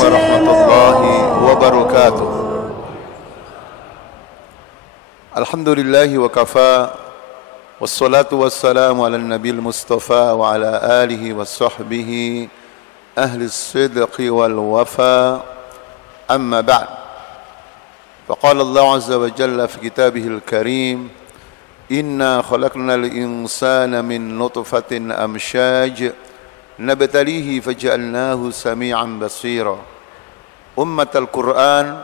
warahmatullahi wabarakatuh. Alhamdulillahi wa kafa, wassalatu wassalamu ala nabil mustafa wa ala alihi wa sahbihi ahli sidqi wal wafa. Amma ba'd. Faqala Allah azza wa jalla fi kitabihil karim, inna khalaqnal insana min nutfatin amshaj nabtalihi faja'alnahu sami'an basira. Umat Al-Quran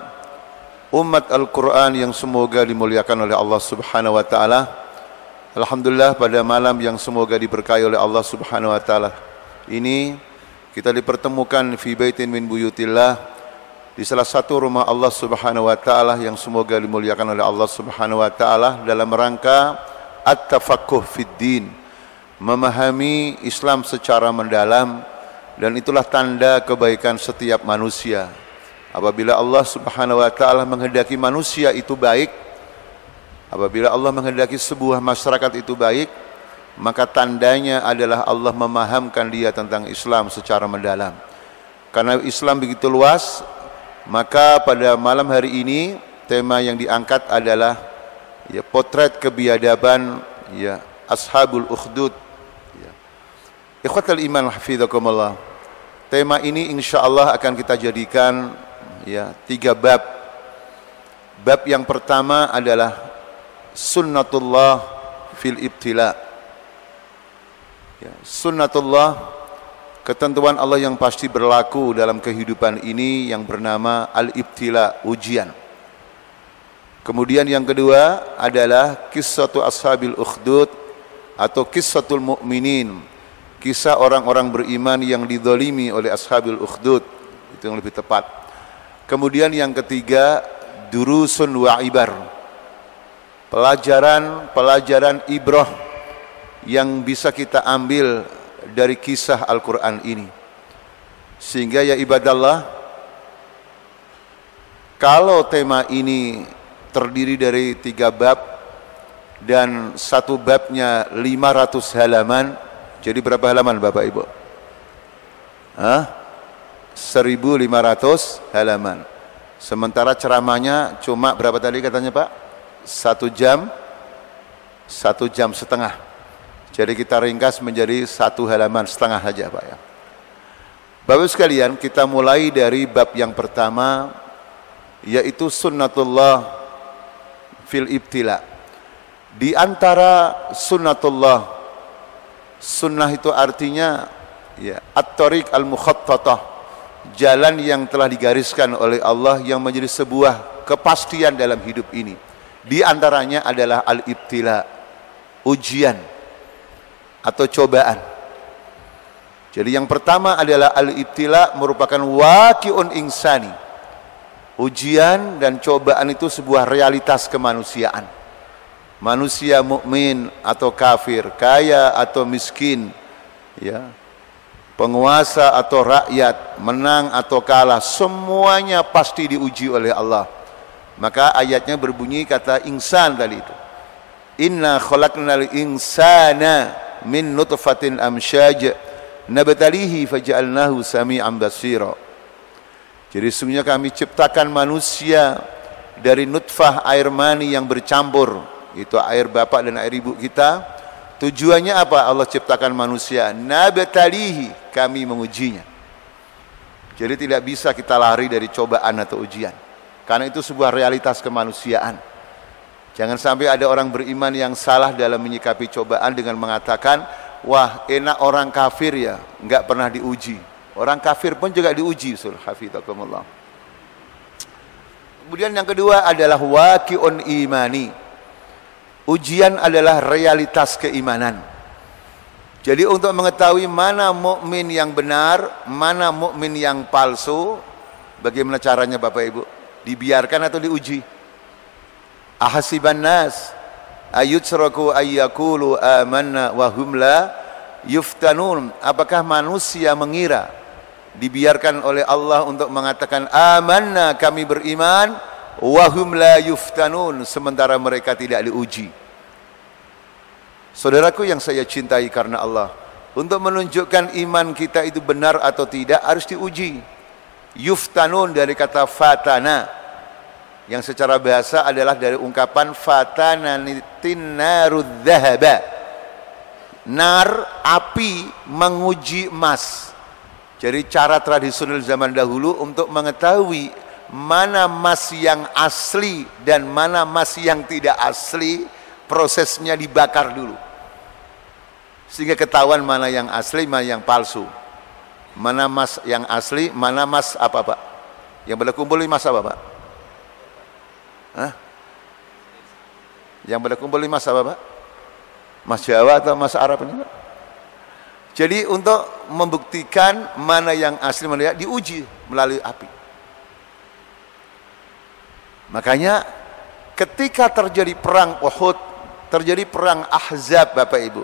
yang semoga dimuliakan oleh Allah Subhanahu wa taala. Alhamdulillah, pada malam yang semoga diberkahi oleh Allah Subhanahu wa taala ini kita dipertemukan fi baitin min buyutillah, di salah satu rumah Allah Subhanahu wa taala yang semoga dimuliakan oleh Allah Subhanahu wa taala, dalam rangka at-tafaqquh fid din, memahami Islam secara mendalam. Dan itulah tanda kebaikan setiap manusia. Apabila Allah Subhanahu wa taala menghendaki manusia itu baik, apabila Allah menghendaki sebuah masyarakat itu baik, maka tandanya adalah Allah memahamkan dia tentang Islam secara mendalam. Karena Islam begitu luas, maka pada malam hari ini tema yang diangkat adalah potret kebiadaban Ashabul Ukhdud. Ikhwatal iman hafizakumullah. Tema ini insyaallah akan kita jadikan 3 bab. Bab yang pertama adalah sunnatullah fil ibtila. Sunnatullah, ketentuan Allah yang pasti berlaku dalam kehidupan ini yang bernama al-ibtila, ujian. Kemudian yang kedua adalah qissatu ashabil ukhdud atau qissatul mu'minin, kisah orang-orang beriman yang dizalimi oleh ashabil ukhdud, itu yang lebih tepat. Kemudian yang ketiga, durusun wa ibar, pelajaran ibrah yang bisa kita ambil dari kisah Al-Quran ini. Sehingga ya ibadallah, kalau tema ini terdiri dari 3 bab dan satu babnya 500 halaman, jadi berapa halaman Bapak Ibu? 1.500 halaman. Sementara ceramahnya cuma berapa tadi katanya Pak? 1 jam, 1 jam setengah. Jadi kita ringkas menjadi 1 halaman setengah saja Pak ya. Bapak sekalian, kita mulai dari bab yang pertama, yaitu sunnatullah fil ibtila. Di antara sunnatullah, sunnah itu artinya at-tariq al-mukhattatah, jalan yang telah digariskan oleh Allah yang menjadi sebuah kepastian dalam hidup ini. Di antaranya adalah al-ibtila, ujian atau cobaan. Jadi yang pertama adalah al-ibtila, merupakan waqi'un insani. Ujian dan cobaan itu sebuah realitas kemanusiaan. Manusia mukmin atau kafir, kaya atau miskin, penguasa atau rakyat, menang atau kalah, semuanya pasti diuji oleh Allah. Maka ayatnya berbunyi kata insan tadi itu. Inna khalaqnal insana min nutfatin amsyaj nabtalihi faja'alnahu sami'an basira. Jadi sesungguhnya kami ciptakan manusia dari nutfah, air mani yang bercampur, itu air bapak dan air ibu kita. Tujuannya apa Allah ciptakan manusia? Nabtalihi, kami mengujinya. Jadi tidak bisa kita lari dari cobaan atau ujian, karena itu sebuah realitas kemanusiaan. Jangan sampai ada orang beriman yang salah dalam menyikapi cobaan dengan mengatakan, wah enak orang kafir ya, enggak pernah diuji. Orang kafir pun juga diuji. Hafizakumullah. Kemudian yang kedua adalah waqi'un imani. Ujian adalah realitas keimanan. Jadi untuk mengetahui mana mukmin yang benar, mana mukmin yang palsu, bagaimana caranya Bapak Ibu? Dibiarkan atau diuji? Ahasiban nas ayutsraku ayyakulu amanna wa hum la yuftanun. Apakah manusia mengira dibiarkan oleh Allah untuk mengatakan amanna, kami beriman, wa hum la yuftanun, sementara mereka tidak diuji? Saudaraku yang saya cintai karena Allah, untuk menunjukkan iman kita itu benar atau tidak harus diuji. Yuftanun dari kata fatana, yang secara bahasa adalah dari ungkapan fatananitin narud dhahaba. Nar, api, menguji emas. Jadi cara tradisional zaman dahulu untuk mengetahui mana emas yang asli dan mana emas yang tidak asli, prosesnya dibakar dulu. Sehingga ketahuan mana yang asli, mana yang palsu. Mana emas yang asli, mana emas apa Pak? Yang berkumpul emas apa Pak? Hah? Yang berkumpul emas apa Pak? Mas Jawa atau Mas Arab ini Pak? Jadi untuk membuktikan mana yang asli, mana yang diuji melalui api. Makanya ketika terjadi perang Uhud, terjadi perang Ahzab Bapak Ibu,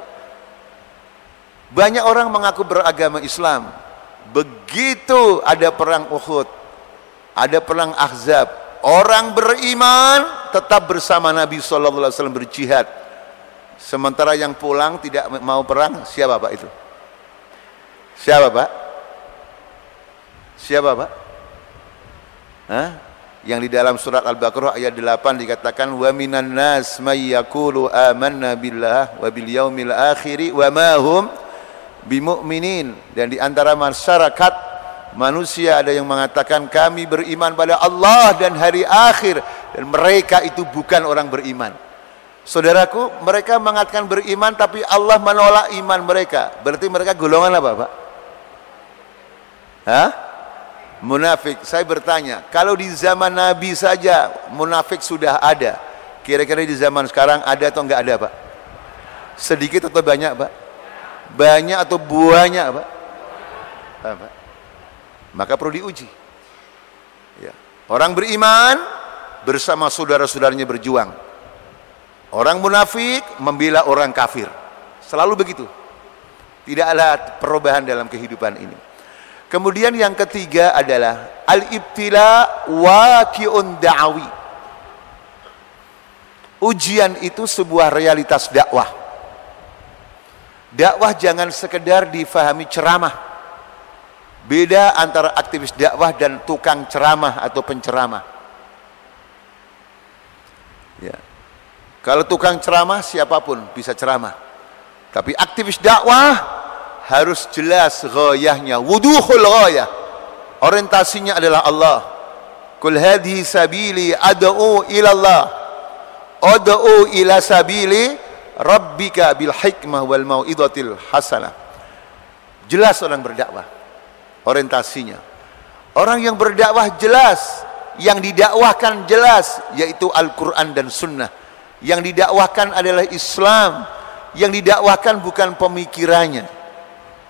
banyak orang mengaku beragama Islam. Begitu ada perang Uhud, ada perang Ahzab, orang beriman tetap bersama Nabi SAW berjihad. Sementara yang pulang tidak mau perang, siapa Pak itu? Siapa Pak? Siapa Pak? Hah? Yang di dalam surat Al-Baqarah ayat 8 dikatakan wa minan nas may yaqulu amanna billah wa bil yaumil akhir wa ma hum bimu'minin. Dan di antara masyarakat manusia ada yang mengatakan kami beriman pada Allah dan hari akhir, dan mereka itu bukan orang beriman. Saudaraku, mereka mengatakan beriman tapi Allah menolak iman mereka. Berarti mereka golongan apa Pak? Hah? Munafik. Saya bertanya, kalau di zaman Nabi saja munafik sudah ada, kira-kira di zaman sekarang ada atau enggak ada Pak? Sedikit atau banyak Pak? Banyak atau banyak Pak? Apa? Maka perlu diuji ya. Orang beriman bersama saudara-saudaranya berjuang. Orang munafik membela orang kafir. Selalu begitu. Tidak ada perubahan dalam kehidupan ini. Kemudian yang ketiga adalah al-ibtila waqi'un da'awi. Ujian itu sebuah realitas dakwah. Dakwah jangan sekedar difahami ceramah. Beda antara aktivis dakwah dan tukang ceramah atau penceramah. Ya. Kalau tukang ceramah siapapun bisa ceramah. Tapi aktivis dakwah harus jelas ghayahnya, wuduhul ghayah. Orientasinya adalah Allah. Qul hadhihi sabili ad'u ila Allah. Ad'u ila sabili rabbika bil hikmah wal mau'izatil hasanah. Jelas orang berdakwah orientasinya. Orang yang berdakwah jelas, yang didakwahkan jelas, yaitu Al-Quran dan Sunnah. Yang didakwahkan adalah Islam. Yang didakwahkan bukan pemikirannya.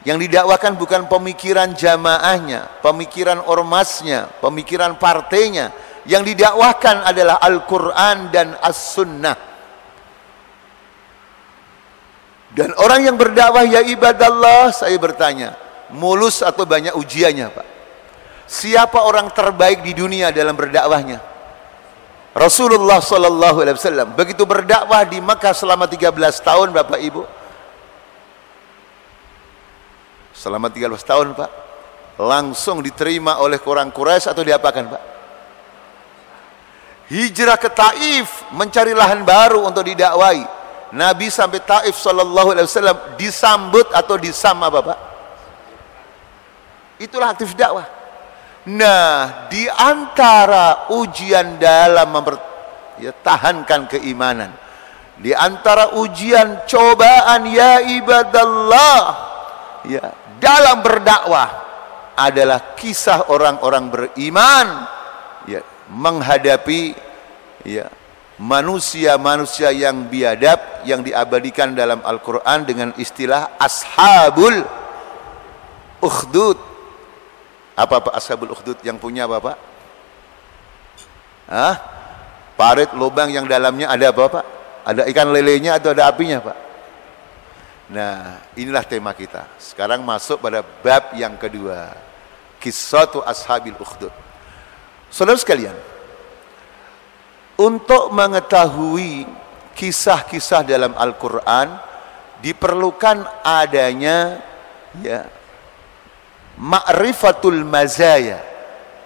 Yang didakwahkan bukan pemikiran jamaahnya, pemikiran ormasnya, pemikiran partainya. Yang didakwahkan adalah Al-Quran dan As-Sunnah. Dan orang yang berdakwah ya ibadallah, saya bertanya, mulus atau banyak ujiannya Pak? Siapa orang terbaik di dunia dalam berdakwahnya? Rasulullah SAW. Begitu berdakwah di Mekah selama 13 tahun Bapak Ibu. Selama 13 tahun Pak, langsung diterima oleh orang Quraisy atau diapakan Pak? Hijrah ke Taif, mencari lahan baru untuk didakwai. Nabi sampai Taif SAW disambut atau disam apa Pak? Itulah aktif dakwah. Nah, di antara ujian dalam mempertahankan keimanan, di antara ujian cobaan ya ibadallah, ya, dalam berdakwah adalah kisah orang-orang beriman ya, menghadapi ya, manusia-manusia yang biadab yang diabadikan dalam Al-Quran dengan istilah ashabul ukhdud. Apa Pak ashabul ukhdud yang punya Bapak? Hah? Parit lubang yang dalamnya ada apa Pak? Ada ikan lelenya atau ada apinya Pak? Nah, inilah tema kita. Sekarang masuk pada bab yang kedua. Qissatu ashabil ukhdud. Saudara sekalian, untuk mengetahui kisah-kisah dalam Al-Quran diperlukan adanya ya, ma'rifatul mazaya,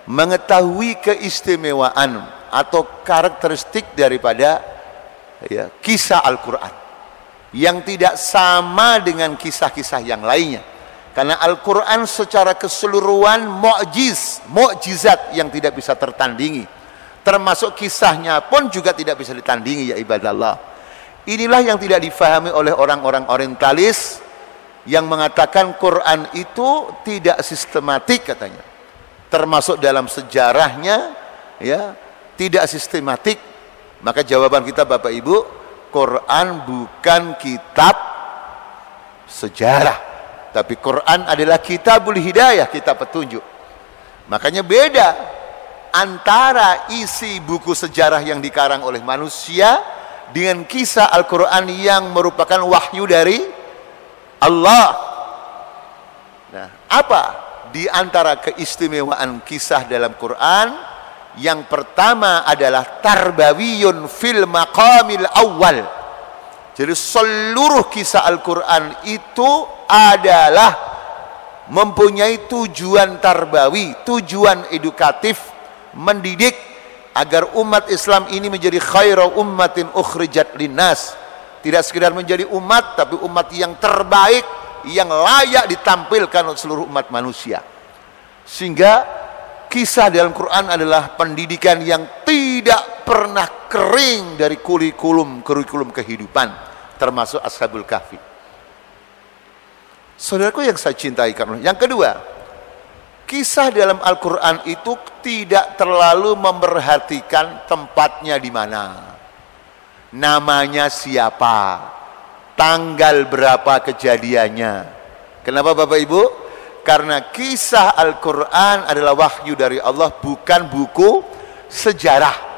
mengetahui keistimewaan atau karakteristik daripada kisah Al-Quran yang tidak sama dengan kisah-kisah yang lainnya. Karena Al-Quran secara keseluruhan mukjizat yang tidak bisa tertandingi. Termasuk kisahnya pun juga tidak bisa ditandingi, ya ibadallah. Inilah yang tidak difahami oleh orang-orang orientalis yang mengatakan Quran itu tidak sistematik katanya. Termasuk dalam sejarahnya, ya, tidak sistematik. Maka jawaban kita Bapak Ibu, Quran bukan kitab sejarah, tapi Quran adalah kitabul hidayah, kitab petunjuk. Makanya beda antara isi buku sejarah yang dikarang oleh manusia dengan kisah Al-Quran yang merupakan wahyu dari Allah. Nah, apa di antara keistimewaan kisah dalam Quran? Yang pertama adalah tarbawiyun fil maqamil awal. Jadi seluruh kisah Al-Quran itu adalah mempunyai tujuan tarbawi, tujuan edukatif, mendidik agar umat Islam ini menjadi khairu ummatin ukhrijat linnas. Tidak sekedar menjadi umat, tapi umat yang terbaik, yang layak ditampilkan oleh seluruh umat manusia. Sehingga kisah dalam Quran adalah pendidikan yang tidak pernah kering dari kurikulum kehidupan, termasuk Ashabul Kahfi. Saudaraku yang saya cintai karena yang kedua, kisah dalam Al-Quran itu tidak terlalu memperhatikan tempatnya di mana, namanya siapa, tanggal berapa kejadiannya. Kenapa Bapak Ibu? Karena kisah Al-Quran adalah wahyu dari Allah, bukan buku sejarah.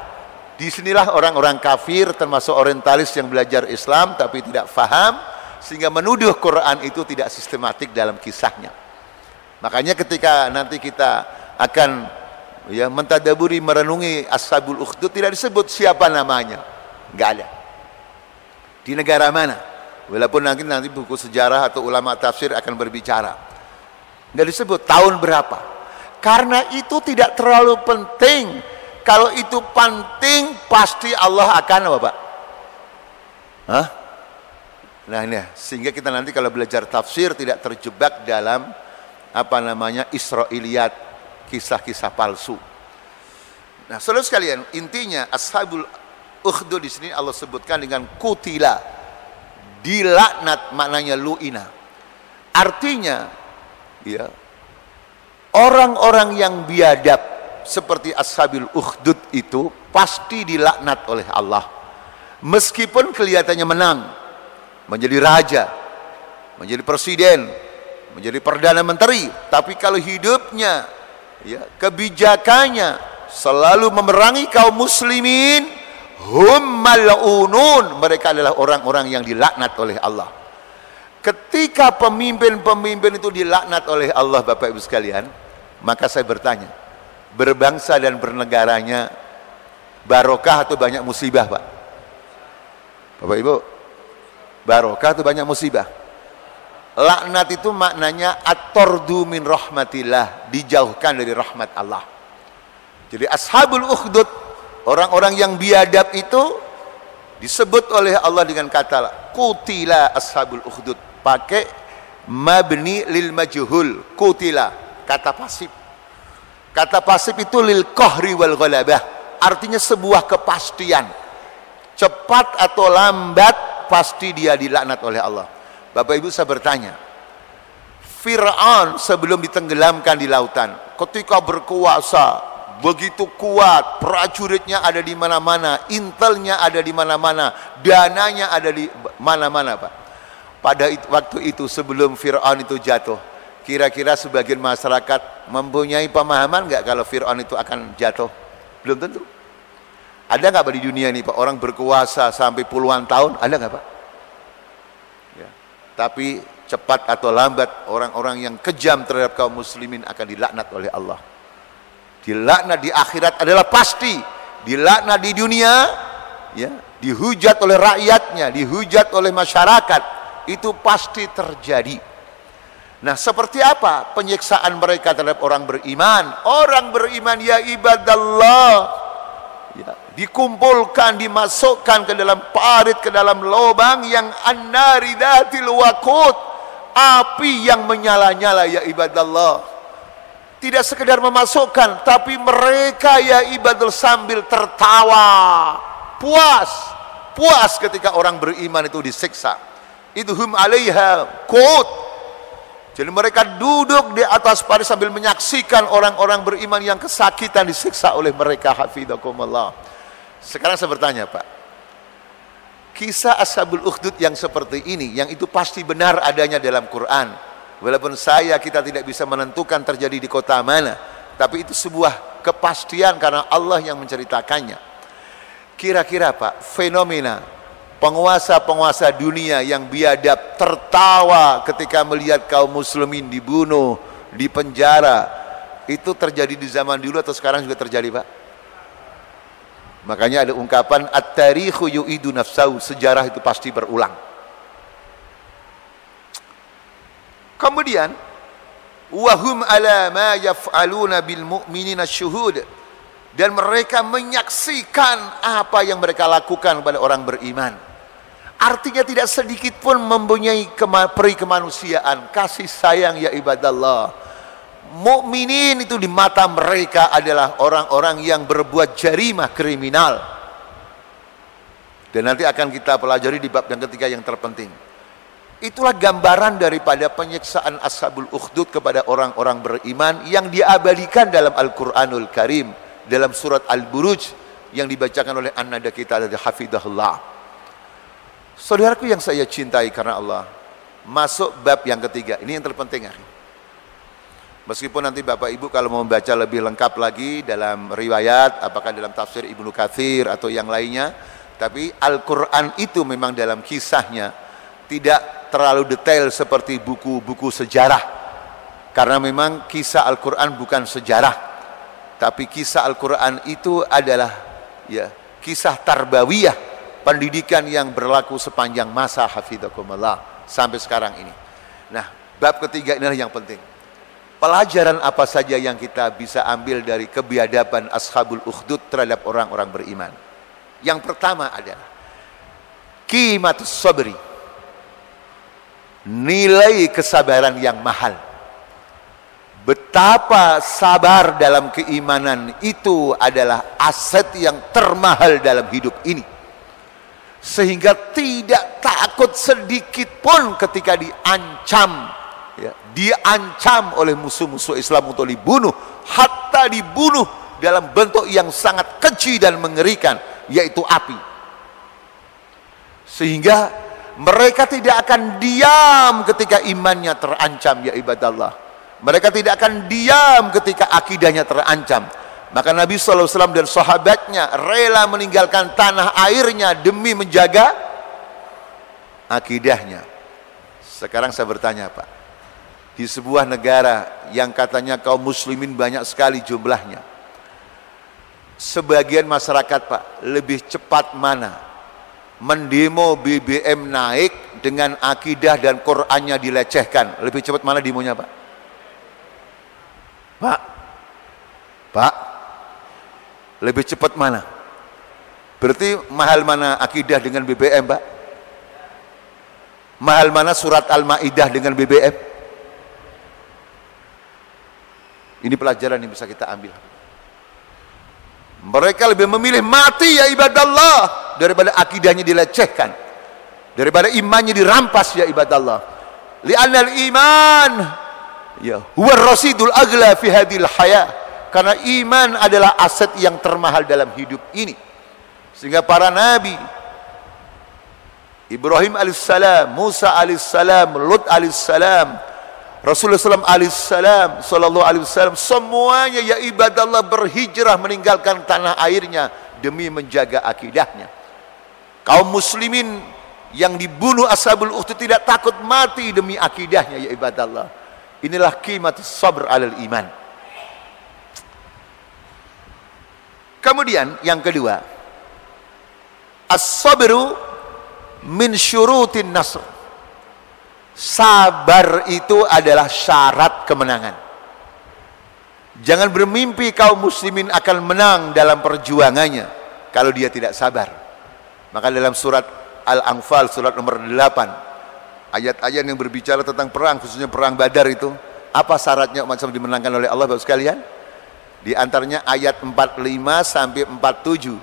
Disinilah orang-orang kafir termasuk orientalis yang belajar Islam tapi tidak faham, sehingga menuduh Quran itu tidak sistematik dalam kisahnya. Makanya ketika nanti kita akan mentadaburi, merenungi Ashabul Ukhdud, tidak disebut siapa namanya, nggak ada. Di negara mana? Walaupun nanti buku sejarah atau ulama tafsir akan berbicara, nggak disebut tahun berapa. Karena itu tidak terlalu penting. Kalau itu penting, pasti Allah akan apa Pak? Hah? Nah ini, sehingga kita nanti kalau belajar tafsir tidak terjebak dalam Israiliyat, kisah-kisah palsu. Nah, saudara sekalian, intinya Ashabul Ukhdud di sini Allah sebutkan dengan kutila, dilaknat, maknanya lu'ina. Artinya, ya, orang-orang yang biadab seperti Ashabul Ukhdud itu pasti dilaknat oleh Allah. Meskipun kelihatannya menang, menjadi raja, menjadi presiden, menjadi perdana menteri, tapi kalau hidupnya, ya, kebijakannya selalu memerangi kaum muslimin, hum mal'unun, mereka adalah orang-orang yang dilaknat oleh Allah. Ketika pemimpin-pemimpin itu dilaknat oleh Allah, Bapak Ibu sekalian, maka saya bertanya, berbangsa dan bernegaranya barokah atau banyak musibah, Pak? Bapak Ibu, barokah atau banyak musibah? Laknat itu maknanya at-tardu min rahmatillah, dijauhkan dari rahmat Allah. Jadi Ashabul Ukhdud, orang-orang yang biadab itu disebut oleh Allah dengan kata kutila Ashabul Ukhdud, pakai mabni lil majhul, kutila, kata pasif. Kata pasif itu lil qahri wal ghalabah, artinya sebuah kepastian. Cepat atau lambat pasti dia dilaknat oleh Allah. Bapak Ibu, saya bertanya, Fir'aun sebelum ditenggelamkan di lautan, ketika berkuasa begitu kuat, prajuritnya ada di mana-mana, intelnya ada di mana-mana, dananya ada di mana-mana, Pak. Pada waktu itu sebelum Fir'aun itu jatuh, kira-kira sebagian masyarakat mempunyai pemahaman nggak kalau Fir'aun itu akan jatuh? Belum tentu. Ada nggak Pak di dunia ini Pak orang berkuasa sampai puluhan tahun? Ada nggak Pak? Ya. Tapi cepat atau lambat orang-orang yang kejam terhadap kaum muslimin akan dilaknat oleh Allah. Dilaknat di akhirat adalah pasti. Dilaknat di dunia, ya, dihujat oleh rakyatnya, dihujat oleh masyarakat, itu pasti terjadi. Nah, seperti apa penyiksaan mereka terhadap orang beriman? Orang beriman ya ibadallah, ya, dikumpulkan, dimasukkan ke dalam parit, ke dalam lubang yang an-nari dzatil waqud, api yang menyala-nyala ya ibadallah. Tidak sekedar memasukkan, tapi mereka ya ibadul sambil tertawa, puas ketika orang beriman itu disiksa. Idhum 'alaiha qud. Jadi mereka duduk di atas parit sambil menyaksikan orang-orang beriman yang kesakitan disiksa oleh mereka. Hafizakumullah. Sekarang saya bertanya, Pak, kisah Ashabul Ukhdud yang seperti ini, yang itu pasti benar adanya dalam Quran, walaupun kita tidak bisa menentukan terjadi di kota mana, tapi itu sebuah kepastian karena Allah yang menceritakannya. Kira-kira Pak, fenomena penguasa-penguasa dunia yang biadab tertawa ketika melihat kaum muslimin dibunuh, dipenjara, itu terjadi di zaman dulu atau sekarang juga terjadi, Pak? Makanya ada ungkapan at-tarikhu yu'idu nafsahu, sejarah itu pasti berulang. Kemudian wahum ala ma yaf'aluna bil mu'minina syuhud, dan mereka menyaksikan apa yang mereka lakukan kepada orang beriman. Artinya tidak sedikit pun mempunyai peri kemanusiaan, kasih sayang ya ibadallah. Mukminin itu di mata mereka adalah orang-orang yang berbuat jarimah kriminal. Dan nanti akan kita pelajari di bab yang ketiga yang terpenting. Itulah gambaran daripada penyiksaan Ashabul Ukhdud kepada orang-orang beriman yang diabadikan dalam Al-Quranul Karim, dalam surat Al-Buruj yang dibacakan oleh an-nada kita dari hafidahullah. Saudaraku yang saya cintai karena Allah, masuk bab yang ketiga. Ini yang terpenting, akhi. Meskipun nanti Bapak Ibu kalau mau membaca lebih lengkap lagi dalam riwayat, apakah dalam tafsir Ibnu Katsir atau yang lainnya, tapi Al-Quran itu memang dalam kisahnya tidak terlalu detail seperti buku-buku sejarah. Karena memang kisah Al-Quran bukan sejarah, tapi kisah Al-Quran itu adalah ya kisah tarbawiyah, pendidikan yang berlaku sepanjang masa hafizakumullah sampai sekarang ini. Nah, bab ketiga inilah yang penting. Pelajaran apa saja yang kita bisa ambil dari kebiadaban Ashabul Ukhdud terhadap orang-orang beriman? Yang pertama adalah qimatus sabri, nilai kesabaran yang mahal. Betapa sabar dalam keimanan itu adalah aset yang termahal dalam hidup ini, sehingga tidak takut sedikit pun ketika diancam, ya, diancam oleh musuh-musuh Islam untuk dibunuh, hatta dibunuh dalam bentuk yang sangat keji dan mengerikan, yaitu api. Sehingga mereka tidak akan diam ketika imannya terancam ya ibadallah. Mereka tidak akan diam ketika akidahnya terancam. Maka Nabi SAW dan sahabatnya rela meninggalkan tanah airnya demi menjaga akidahnya. Sekarang saya bertanya, Pak, di sebuah negara yang katanya kaum muslimin banyak sekali jumlahnya, sebagian masyarakat, Pak, lebih cepat mana? Mendemo BBM naik dengan akidah dan Qur'annya dilecehkan. Lebih cepat mana demonya, Pak? Pak, lebih cepat mana? Berarti mahal mana akidah dengan BBM, Pak? Mahal mana surat Al-Maidah dengan BBM? Ini pelajaran yang bisa kita ambil. Mereka lebih memilih mati ya ibadallah daripada akidahnya dilecehkan, daripada imannya dirampas ya ibadallah. Li'annal iman ya huwa rasidul aghla fi hadhil haya, karena iman adalah aset yang termahal dalam hidup ini. Sehingga para nabi, Ibrahim alaihissalam, Musa alaihissalam, Lut alaihissalam, Rasulullah sallallahu alaihi wasallam, semuanya ya ibadallah berhijrah meninggalkan tanah airnya demi menjaga akidahnya. Kaum muslimin yang dibunuh Ashabul Ukhdud tidak takut mati demi akidahnya ya ibadallah. Inilah qimatus sabr alal iman. Kemudian yang kedua, as-sabru min syurutin nasr. Sabar itu adalah syarat kemenangan. Jangan bermimpi kaum muslimin akan menang dalam perjuangannya kalau dia tidak sabar. Maka dalam surat Al-Anfal, surat nomor 8, ayat-ayat yang berbicara tentang perang, khususnya perang Badar itu, apa syaratnya umat Islam dimenangkan oleh Allah, Bapak sekalian? Di antaranya ayat 45 sampai 47.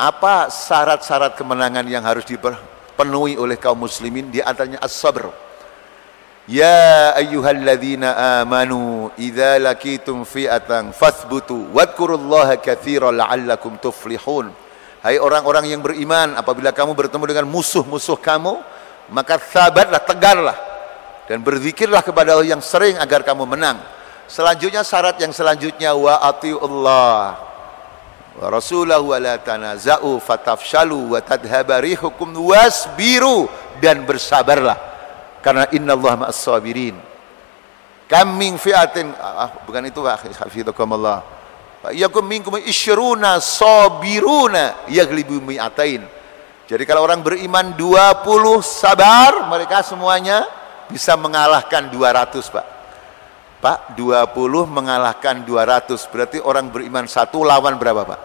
Apa syarat-syarat kemenangan yang harus dipenuhi oleh kaum muslimin? Di antaranya as-sabr. Ya ayyuhalladzina amanu idza laqitum fi'atan fathbutu wadhkurullaha katsiran la'allakum tuflihun. Hai orang-orang yang beriman, apabila kamu bertemu dengan musuh-musuh kamu, maka sabarlah, tegarlah, dan berzikirlah kepada Allah yang sering agar kamu menang. Selanjutnya syarat yang selanjutnya, wa atiullah wa rasulahu wa la tanaza'u fatafshalu wa tadhhaba rihukum wasbiru, dan bersabarlah karena innallaha ma'as sabirin. Kam min fi'atin, bukan itu hafizakumullah. Yakum minkum isyruna sabiruna yaghlibu mi'atain. Jadi kalau orang beriman 20 sabar, mereka semuanya bisa mengalahkan 200, Pak. Pak, 20 mengalahkan 200. Berarti orang beriman satu lawan berapa, Pak?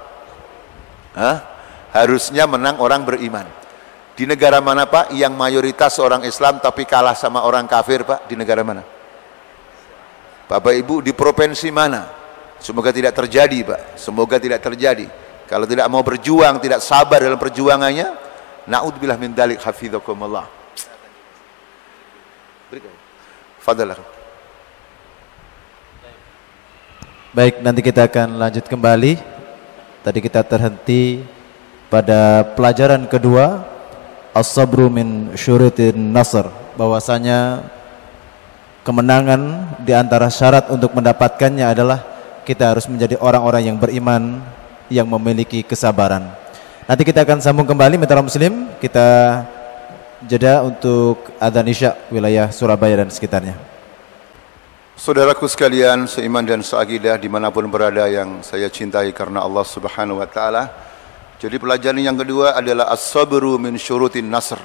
Hah? Harusnya menang orang beriman. Di negara mana, Pak, yang mayoritas orang Islam tapi kalah sama orang kafir, Pak? Di negara mana? Bapak Ibu, di provinsi mana? Semoga tidak terjadi, Pak. Semoga tidak terjadi. Kalau tidak mau berjuang, tidak sabar dalam perjuangannya, na'udzubillah min dzalik, hafizakumullah. Fadhal. Baik, nanti kita akan lanjut kembali. Tadi kita terhenti pada pelajaran kedua, as-sabru min syurutin nasr, bahwasanya kemenangan di antara syarat untuk mendapatkannya adalah kita harus menjadi orang-orang yang beriman, yang memiliki kesabaran. Nanti kita akan sambung kembali, mitra muslim. Kita jeda untuk adzan Isya wilayah Surabaya dan sekitarnya. Saudaraku sekalian, seiman dan seakidah dimanapun berada yang saya cintai karena Allah Subhanahu wa Ta'ala. Jadi pelajaran yang kedua adalah as-sabru min syurutin nasr.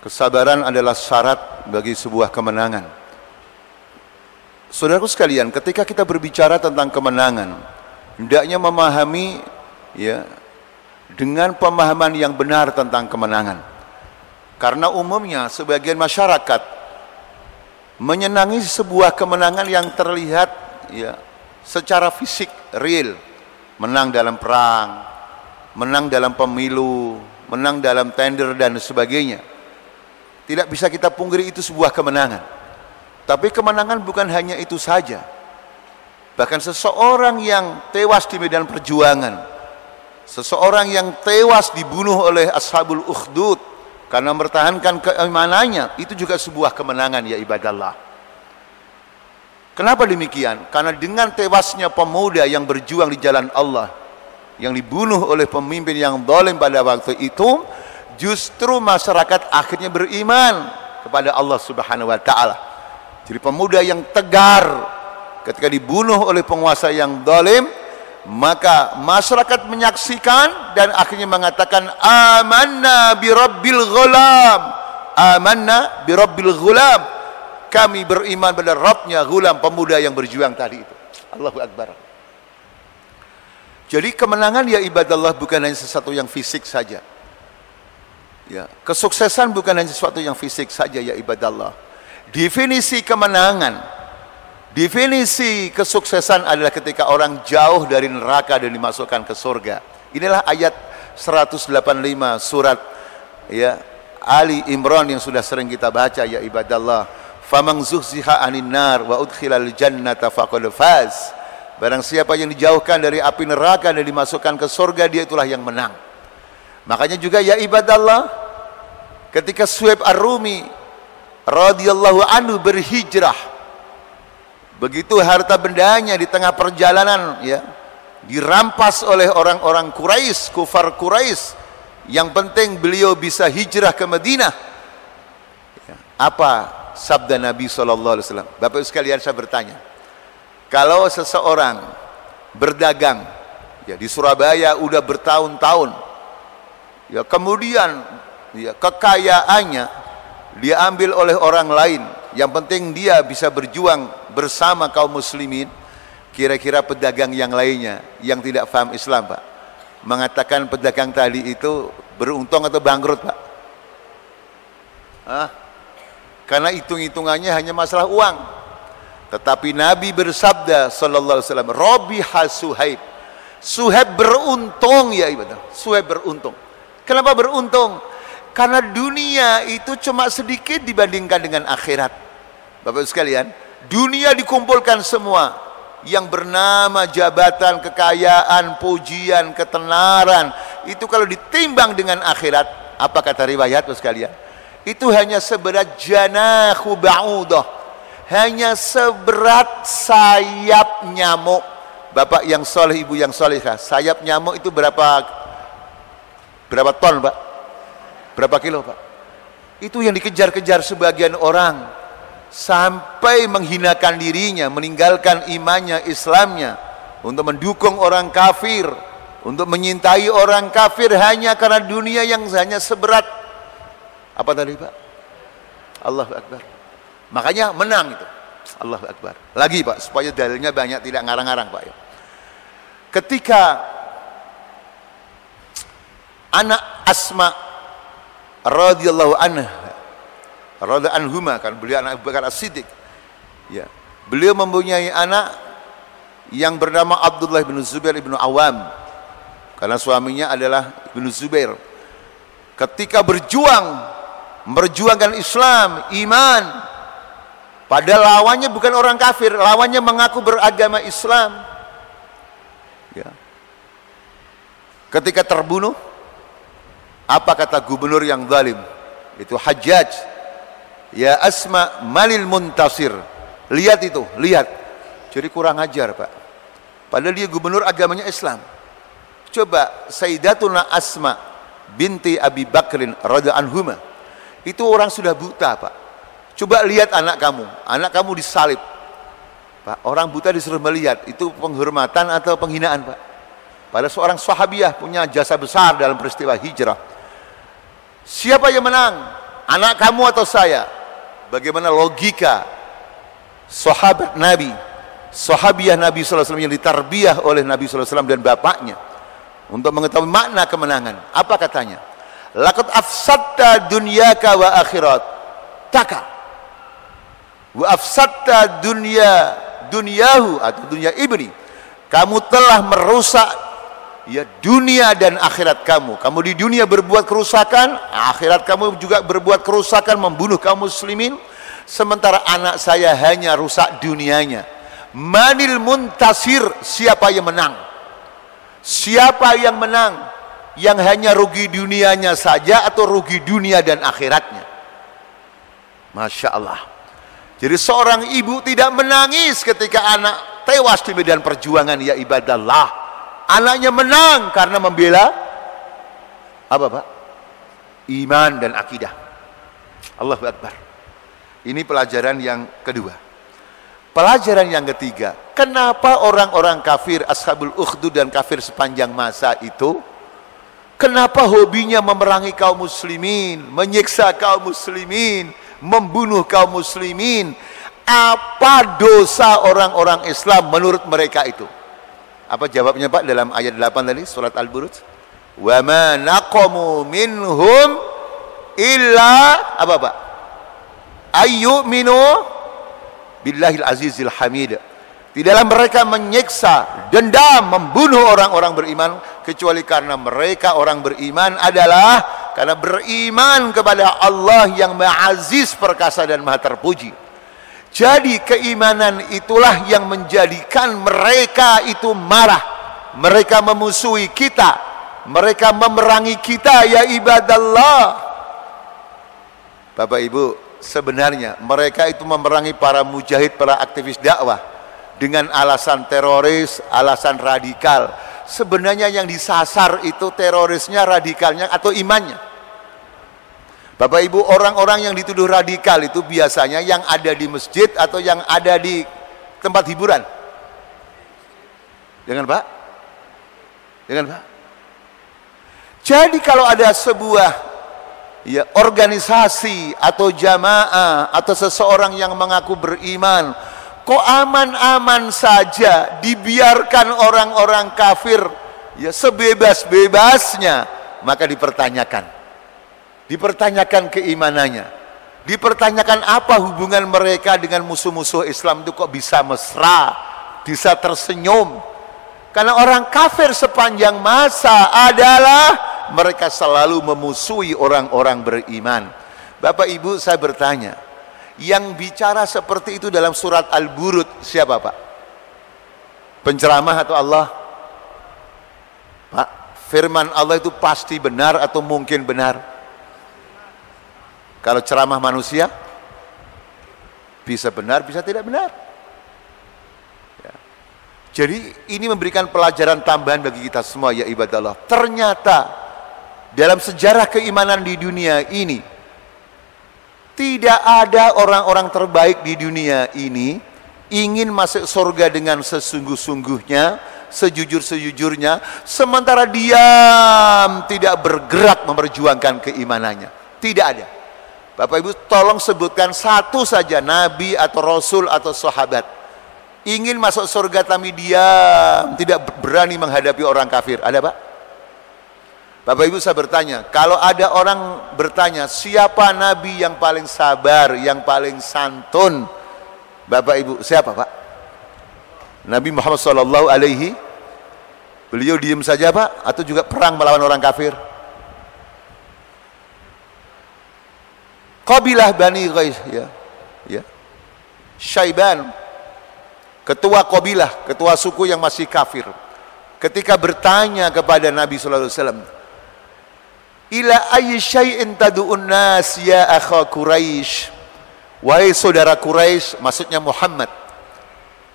Kesabaran adalah syarat bagi sebuah kemenangan. Saudaraku sekalian, ketika kita berbicara tentang kemenangan, hendaknya memahami ya dengan pemahaman yang benar tentang kemenangan. Karena umumnya sebagian masyarakat menyenangi sebuah kemenangan yang terlihat ya secara fisik, real. Menang dalam perang, menang dalam pemilu, menang dalam tender dan sebagainya. Tidak bisa kita pungkiri itu sebuah kemenangan. Tapi kemenangan bukan hanya itu saja. Bahkan seseorang yang tewas di medan perjuangan, seseorang yang tewas dibunuh oleh Ashabul Ukhdud karena mempertahankan keimanannya, itu juga sebuah kemenangan, ya ibadallah. Kenapa demikian? Karena dengan tewasnya pemuda yang berjuang di jalan Allah, yang dibunuh oleh pemimpin yang zalim pada waktu itu, justru masyarakat akhirnya beriman kepada Allah Subhanahu wa Ta'ala. Jadi pemuda yang tegar ketika dibunuh oleh penguasa yang zalim, maka masyarakat menyaksikan dan akhirnya mengatakan amanna bi rabbil ghulam, amanna bi rabbil ghulam, kami beriman pada Rabbnya ghulam, pemuda yang berjuang tadi itu. Allahu Akbar. Jadi kemenangan, ya ibadallah, bukan hanya sesuatu yang fisik saja. Ya, kesuksesan bukan hanya sesuatu yang fisik saja, ya ibadallah. Definisi kemenangan, definisi kesuksesan adalah ketika orang jauh dari neraka dan dimasukkan ke surga. Inilah ayat 185 surat ya Ali Imran yang sudah sering kita baca, ya ibadallah. Faman zuhziha 'anil nar wa udkhilal jannata faqad faz. Barang siapa yang dijauhkan dari api neraka dan dimasukkan ke surga, dia itulah yang menang. Makanya juga, ya ibadallah, ketika Suhaib Ar-Rumi radhiyallahu anhu berhijrah, begitu harta bendanya di tengah perjalanan ya dirampas oleh orang-orang Quraisy, kufar Quraisy, yang penting beliau bisa hijrah ke Madinah. Ya, apa sabda Nabi SAW? Bapak sekalian, saya bertanya, kalau seseorang berdagang ya di Surabaya udah bertahun-tahun, ya kemudian ya kekayaannya dia ambil oleh orang lain. Yang penting dia bisa berjuang bersama kaum muslimin. Kira-kira pedagang yang lainnya yang tidak paham Islam, Pak, mengatakan pedagang tadi itu beruntung atau bangkrut, Pak? Karena hitung-hitungannya hanya masalah uang. Tetapi Nabi bersabda sallallahu alaihi wasallam, "Rabiha Suhaib." Suhaib beruntung ya ibadah. Suhaib beruntung. Kenapa beruntung? Karena dunia itu cuma sedikit dibandingkan dengan akhirat. Bapak sekalian, dunia dikumpulkan semua. Yang bernama jabatan, kekayaan, pujian, ketenaran, itu kalau ditimbang dengan akhirat, apa kata riwayat sekalian? Itu hanya seberat janahu ba'udah, hanya seberat sayap nyamuk. Bapak yang soleh, ibu yang solehah, sayap nyamuk itu berapa ton, Pak? Berapa kilo, Pak? Itu yang dikejar-kejar sebagian orang sampai menghinakan dirinya, meninggalkan imannya, Islamnya, untuk mendukung orang kafir, untuk menyintai orang kafir hanya karena dunia yang hanya seberat apa tadi, Pak? Allahu Akbar. Makanya menang itu. Allahu Akbar. Lagi, Pak, supaya dalilnya banyak, tidak ngarang-ngarang, Pak, ya. Ketika anak Asma radhiyallahu anhuma, kan beliau anak Abu Bakar As-Siddiq, ya, beliau mempunyai anak yang bernama Abdullah bin Zubair bin Awam, karena suaminya adalah bin Zubair. Ketika memperjuangkan Islam, iman, padahal lawannya bukan orang kafir, lawannya mengaku beragama Islam, ya. Ketika terbunuh, apa kata gubernur yang zalim itu, Hajjaj, "Ya Asma malil muntasir." Lihat itu, lihat. Jadi kurang ajar, Pak. Padahal dia gubernur agamanya Islam. Coba Sayyidatuna Asma binti Abi Bakrin radhiyallahu anhuma, itu orang sudah buta, Pak. Coba lihat anak kamu disalib, Pak. Orang buta disuruh melihat, itu penghormatan atau penghinaan, Pak? Pada seorang sahabiah punya jasa besar dalam peristiwa hijrah. Siapa yang menang? Anak kamu atau saya? Bagaimana logika sahabat Nabi, sahabiah Nabi sallallahu alaihi wasallam yang ditarbiyah oleh Nabi sallallahu alaihi wasallam dan bapaknya untuk mengetahui makna kemenangan. Apa katanya? Laqad afsadta dunyaka wa akhirataka wa afsadta dunyahu atau dunya ibni. Kamu telah merusak ya dunia dan akhirat kamu. Kamu di dunia berbuat kerusakan, akhirat kamu juga berbuat kerusakan, membunuh kaum muslimin. Sementara anak saya hanya rusak dunianya. Manil muntasir, siapa yang menang? Siapa yang menang? Yang hanya rugi dunianya saja atau rugi dunia dan akhiratnya? Masya Allah. Jadi seorang ibu tidak menangis ketika anak tewas di medan perjuangan, ya ibadallah. Anaknya menang karena membela apa, Pak? Iman dan akidah. Allahu Akbar. Ini pelajaran yang kedua. Pelajaran yang ketiga, kenapa orang-orang kafir Ashabul Ukhdud dan kafir sepanjang masa itu, kenapa hobinya memerangi kaum muslimin, menyiksa kaum muslimin, membunuh kaum muslimin? Apa dosa orang-orang Islam menurut mereka itu? Apa jawabnya, Pak, dalam ayat 8 tadi surat Al-Buruj? Wa ma naqamu minhum illa apa, Pak? Ayyuminu billahil azizil hamid. Tidaklah mereka menyiksa, dendam, membunuh orang-orang beriman kecuali karena mereka orang beriman adalah karena beriman kepada Allah yang Maha Aziz, perkasa dan Maha terpuji. Jadi keimanan itulah yang menjadikan mereka itu marah. Mereka memusuhi kita, mereka memerangi kita, ya ibadallah. Bapak Ibu, sebenarnya mereka itu memerangi para mujahid, para aktivis dakwah dengan alasan teroris, alasan radikal. Sebenarnya yang disasar itu terorisnya, radikalnya atau imannya. Bapak Ibu, orang-orang yang dituduh radikal itu biasanya yang ada di masjid atau yang ada di tempat hiburan. Jangan, Pak? Jangan, Pak? Jadi kalau ada sebuah ya organisasi atau jamaah atau seseorang yang mengaku beriman kok aman-aman saja dibiarkan orang-orang kafir ya sebebas-bebasnya, maka dipertanyakan keimanannya, dipertanyakan apa hubungan mereka dengan musuh-musuh Islam itu kok bisa mesra, bisa tersenyum. Karena orang kafir sepanjang masa adalah mereka selalu memusuhi orang-orang beriman. Bapak Ibu, saya bertanya, yang bicara seperti itu dalam surat Al-Burud siapa Pak? Penceramah atau Allah? Pak, firman Allah itu pasti benar atau mungkin benar? Kalau ceramah manusia bisa benar, bisa tidak benar. Ya. Jadi ini memberikan pelajaran tambahan bagi kita semua ya ibadallah. Ternyata dalam sejarah keimanan di dunia ini tidak ada orang-orang terbaik di dunia ini ingin masuk surga dengan sesungguh-sungguhnya, sejujur-sejujurnya, sementara diam tidak bergerak memperjuangkan keimanannya. Tidak ada. Bapak Ibu tolong sebutkan satu saja nabi atau rasul atau sahabat ingin masuk surga tapi diam, tidak berani menghadapi orang kafir. Ada Pak? Bapak Ibu saya bertanya, kalau ada orang bertanya siapa nabi yang paling sabar, yang paling santun, Bapak Ibu siapa Pak? Nabi Muhammad SAW. Beliau diam saja Pak atau juga perang melawan orang kafir? Qabilah Bani Qais ya. Syaiban, ketua qabilah, ketua suku yang masih kafir, ketika bertanya kepada Nabi sallallahu alaihi wasallam, "Ila ayyi syai'in tad'un nas ya akha Quraisy?" Wahai saudara Quraisy, maksudnya Muhammad.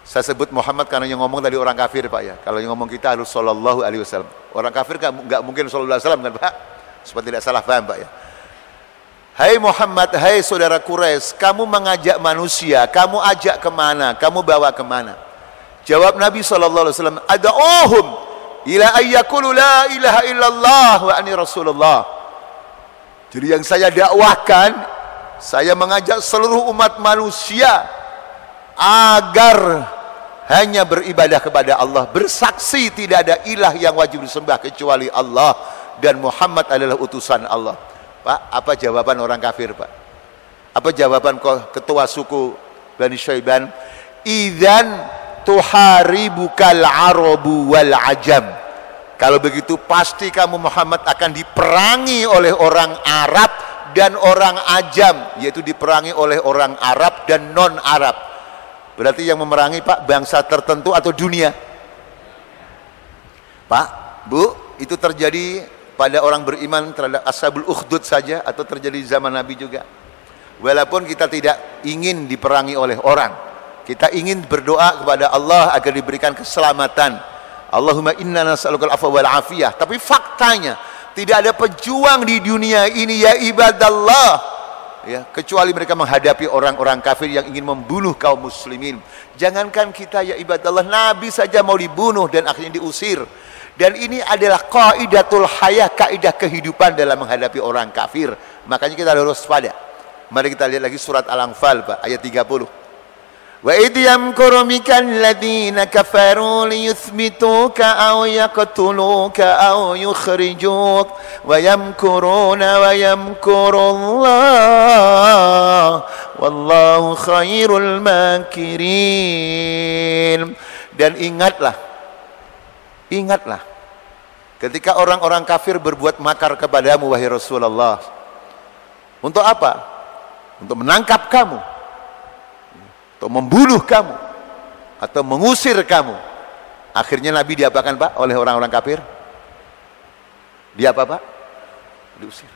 Saya sebut Muhammad karena yang ngomong tadi orang kafir Pak ya. Kalau yang ngomong kita harus sallallahu alaihi wasallam. Orang kafir enggak mungkin sallallahu alaihi wasallam kan Pak? Supaya tidak salah paham Pak ya. Hai Muhammad, hai saudara Quraisy, kamu mengajak manusia, kamu ajak kemana, kamu bawa kemana? Jawab Nabi SAW, ad'uhum ila ayyakulu la ilaha illallah wa ani rasulullah. Jadi yang saya dakwahkan, saya mengajak seluruh umat manusia agar hanya beribadah kepada Allah, bersaksi tidak ada ilah yang wajib disembah kecuali Allah dan Muhammad adalah utusan Allah. Pak, apa jawaban orang kafir Pak? Apa jawaban ketua suku Bani Syaiban? Idzan tuharibukal arabu wal ajam. Kalau begitu pasti kamu Muhammad akan diperangi oleh orang Arab dan orang ajam, yaitu diperangi oleh orang Arab dan non Arab. Berarti yang memerangi Pak bangsa tertentu atau dunia? Pak, Bu, itu terjadi pada orang beriman terhadap Ashabul Ukhdud saja atau terjadi zaman Nabi juga. Walaupun kita tidak ingin diperangi oleh orang, kita ingin berdoa kepada Allah agar diberikan keselamatan. Allahumma inna nas'alukal afwa wal afiyah. Tapi faktanya tidak ada pejuang di dunia ini ya ibadallah ya, kecuali mereka menghadapi orang-orang kafir yang ingin membunuh kaum muslimin. Jangankan kita ya ibadallah, Nabi saja mau dibunuh dan akhirnya diusir. Dan ini adalah qaidatul hayah, kaidah kehidupan dalam menghadapi orang kafir. Makanya kita harus waspada. Mari kita lihat lagi surat Al-Anfal Pak, ayat 30. Wa idh yamkuru bikal ladzina kafaru liyuthbituka aw yaqtuluka aw yukhrijuk wa yamkuruna wa yamkurullah wallahu khairul makirin. Dan ingatlah ketika orang-orang kafir berbuat makar kepadamu wahai Rasulullah. Untuk apa? Untuk menangkap kamu, untuk membunuh kamu, atau mengusir kamu. Akhirnya Nabi diapakan Pak oleh orang-orang kafir? Dia apa Pak? Diusir.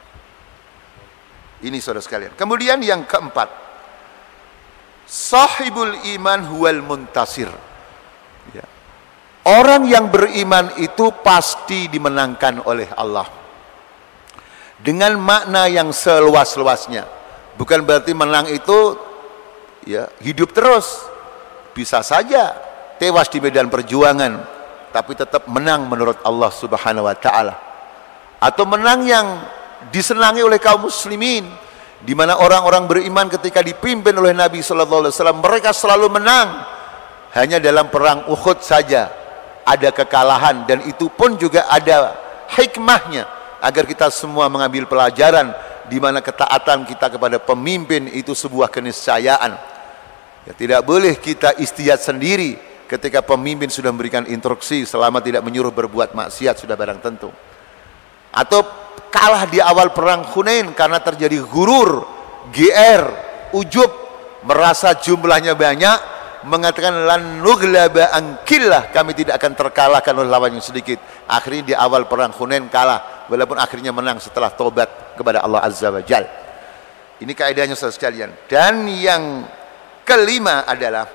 Ini saudara sekalian. Kemudian yang keempat, sahibul iman huwal muntasir. Orang yang beriman itu pasti dimenangkan oleh Allah dengan makna yang seluas-luasnya. Bukan berarti menang itu ya hidup terus. Bisa saja tewas di medan perjuangan, tapi tetap menang menurut Allah Subhanahu wa taala. Atau menang yang disenangi oleh kaum muslimin, di mana orang-orang beriman ketika dipimpin oleh Nabi sallallahu alaihi wasallam mereka selalu menang. Hanya dalam perang Uhud saja ada kekalahan, dan itu pun juga ada hikmahnya agar kita semua mengambil pelajaran di mana ketaatan kita kepada pemimpin itu sebuah keniscayaan. Ya, tidak boleh kita istihad sendiri ketika pemimpin sudah memberikan instruksi selama tidak menyuruh berbuat maksiat sudah barang tentu. Atau kalah di awal perang Hunain karena terjadi gurur, GR, ujub, merasa jumlahnya banyak, mengatakan lan nughlaba ankillah, kami tidak akan terkalahkan oleh lawan yang sedikit. Akhirnya di awal perang Hunain kalah, walaupun akhirnya menang setelah tobat kepada Allah Azza wa Jal. Ini kaidahnya saudara sekalian. Dan yang kelima adalah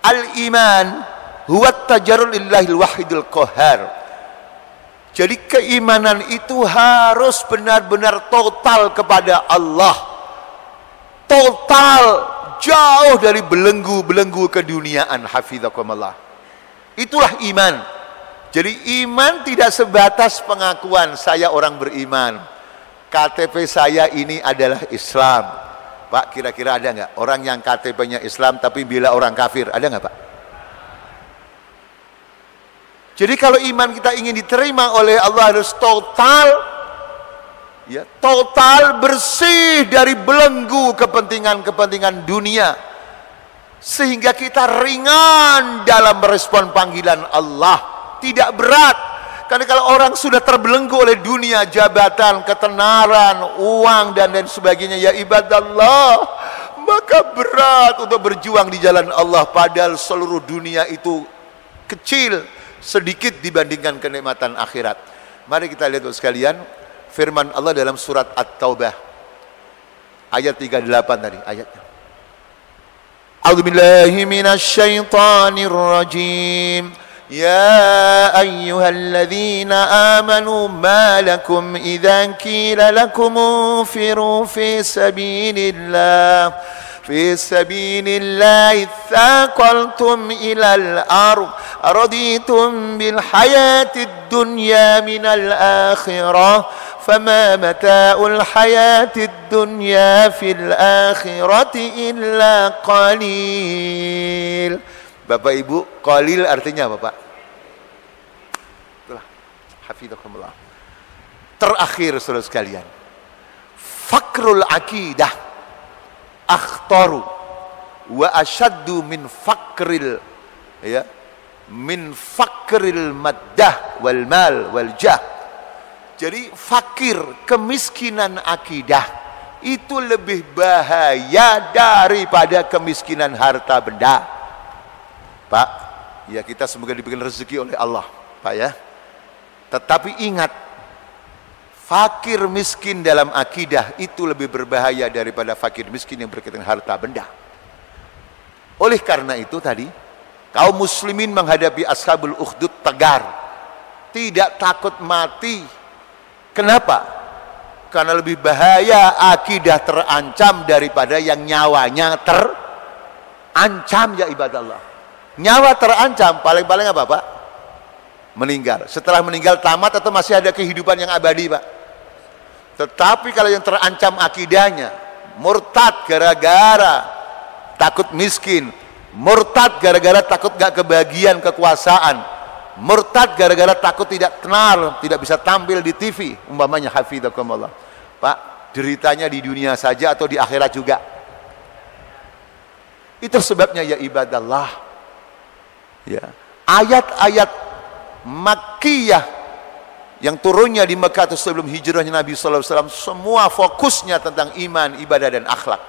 al-iman huwa tajarrul illahil wahidul qahhar. Jadi keimanan itu harus benar-benar total kepada Allah. Total, jauh dari belenggu-belenggu keduniaan. Hafizakumullah. Itulah iman. Jadi iman tidak sebatas pengakuan saya orang beriman, KTP saya ini adalah Islam. Pak, kira-kira ada nggak orang yang KTP-nya Islam tapi bila orang kafir? Ada nggak, Pak? Jadi kalau iman kita ingin diterima oleh Allah harus total, ya, total bersih dari belenggu kepentingan-kepentingan dunia, sehingga kita ringan dalam merespon panggilan Allah, tidak berat. Karena kalau orang sudah terbelenggu oleh dunia, jabatan, ketenaran, uang dan lain sebagainya, ya ibadallah, maka berat untuk berjuang di jalan Allah, padahal seluruh dunia itu kecil, sedikit dibandingkan kenikmatan akhirat. Mari kita lihat sekalian firman Allah dalam surat At-Taubah ayat 38 tadi ayatnya. A'udzubillahi minasyaitonir rajim. Ya ayyuhalladzina amanu ma lakum idza qila lakum unfiru fi sabilillah في سبيل الله ثاقلتم إلى الأرض أرضيتم بالحياة الدنيا من الآخرة فما متاع الحياة الدنيا في الآخرة إلا قليل. Bapak Ibu, qalil artinya apa, Pak? Itulah, hafizakumullah. Terakhir saudara sekalian, fakrul akidah akhtaru wa asyaddu min fakril, ya, min fakril maddah wal mal wal jah. Jadi fakir, kemiskinan akidah itu lebih bahaya daripada kemiskinan harta benda. Pak, ya kita semoga diberikan rezeki oleh Allah, Pak ya. Tetapi ingat, fakir miskin dalam akidah itu lebih berbahaya daripada fakir miskin yang berkaitan harta benda. Oleh karena itu tadi, kaum muslimin menghadapi ashabul ukhdud tegar, tidak takut mati. Kenapa? Karena lebih bahaya akidah terancam daripada yang nyawanya terancam, ya ibadallah. Nyawa terancam, paling-paling apa, Pak? Meninggal. Setelah meninggal tamat atau masih ada kehidupan yang abadi, Pak? Tetapi kalau yang terancam akidahnya, murtad gara-gara takut miskin, murtad gara-gara takut gak kebagian kekuasaan, murtad gara-gara takut tidak kenal, tidak bisa tampil di TV, umpamanya, hafizakumullah. Pak, deritanya di dunia saja atau di akhirat juga. Itu sebabnya ya ibadallah, ya, ayat-ayat Makkiyah yang turunnya di Mekah atau sebelum hijrahnya Nabi SAW, semua fokusnya tentang iman, ibadah dan akhlak.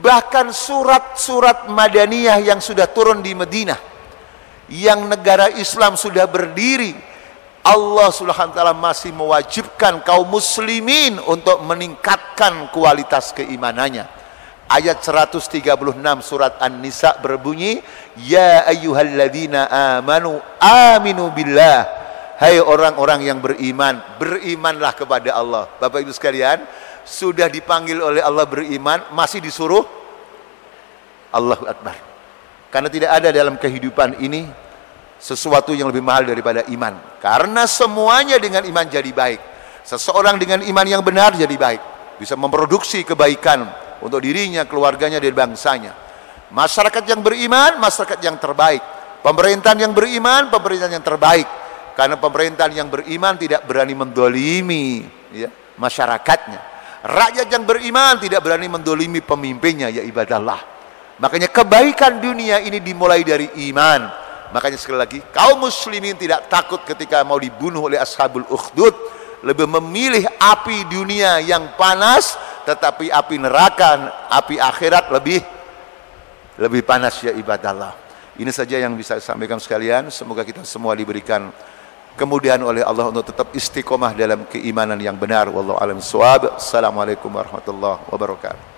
Bahkan surat-surat Madaniyah yang sudah turun di Madinah, yang negara Islam sudah berdiri, Allah Subhanahu wa taala masih mewajibkan kaum muslimin untuk meningkatkan kualitas keimanannya. Ayat 136 surat An-Nisa berbunyi, ya ayyuhalladzina amanu aminu billah. Hai orang-orang yang beriman, berimanlah kepada Allah. Bapak Ibu sekalian, sudah dipanggil oleh Allah beriman, masih disuruh Allahu Akbar. Karena tidak ada dalam kehidupan ini sesuatu yang lebih mahal daripada iman. Karena semuanya dengan iman jadi baik. Seseorang dengan iman yang benar jadi baik, bisa memproduksi kebaikan untuk dirinya, keluarganya, dan bangsanya. Masyarakat yang beriman, masyarakat yang terbaik. Pemerintahan yang beriman, pemerintahan yang terbaik. Karena pemerintahan yang beriman tidak berani mendolimi ya, masyarakatnya. Rakyat yang beriman tidak berani mendolimi pemimpinnya, ya ibadallah. Makanya kebaikan dunia ini dimulai dari iman. Makanya sekali lagi, kaum muslimin tidak takut ketika mau dibunuh oleh ashabul ukhdud. Lebih memilih api dunia yang panas, tetapi api neraka, api akhirat lebih panas, ya ibadallah. Ini saja yang bisa saya sampaikan sekalian. Semoga kita semua diberikan kemudahan oleh Allah untuk tetap istiqomah dalam keimanan yang benar. Wallahu a'lam bishawab. Assalamualaikum warahmatullahi wabarakatuh.